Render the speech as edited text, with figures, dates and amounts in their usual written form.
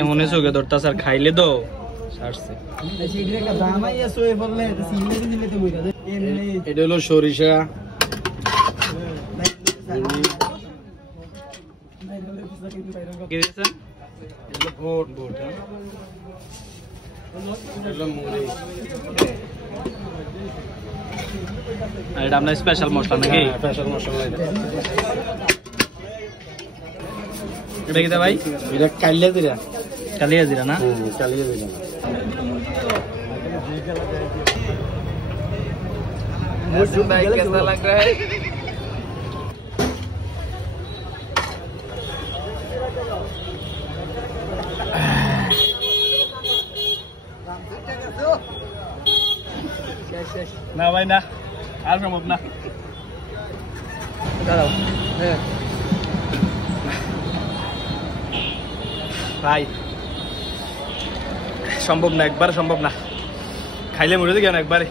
এমন চোখে ধরতা স্যার খাইলে তো ছাড়ছে। এটা হলো সরিষা, কি দিয়েছেন? ভোট ভোট, আর এটা আপনার স্পেশাল মশলা নাকি? স্পেশাল মশলা। এটা কি ভাই? এটা কালিয়া জিরা। কালিয়া জিরা না? কালিয়া জিরা। भाई कैसा लग रहा है? ना भाई ना, आज हम अपना ভাই সম্ভব না, একবার সম্ভব না, খাইলে মরে যাবে একবারে।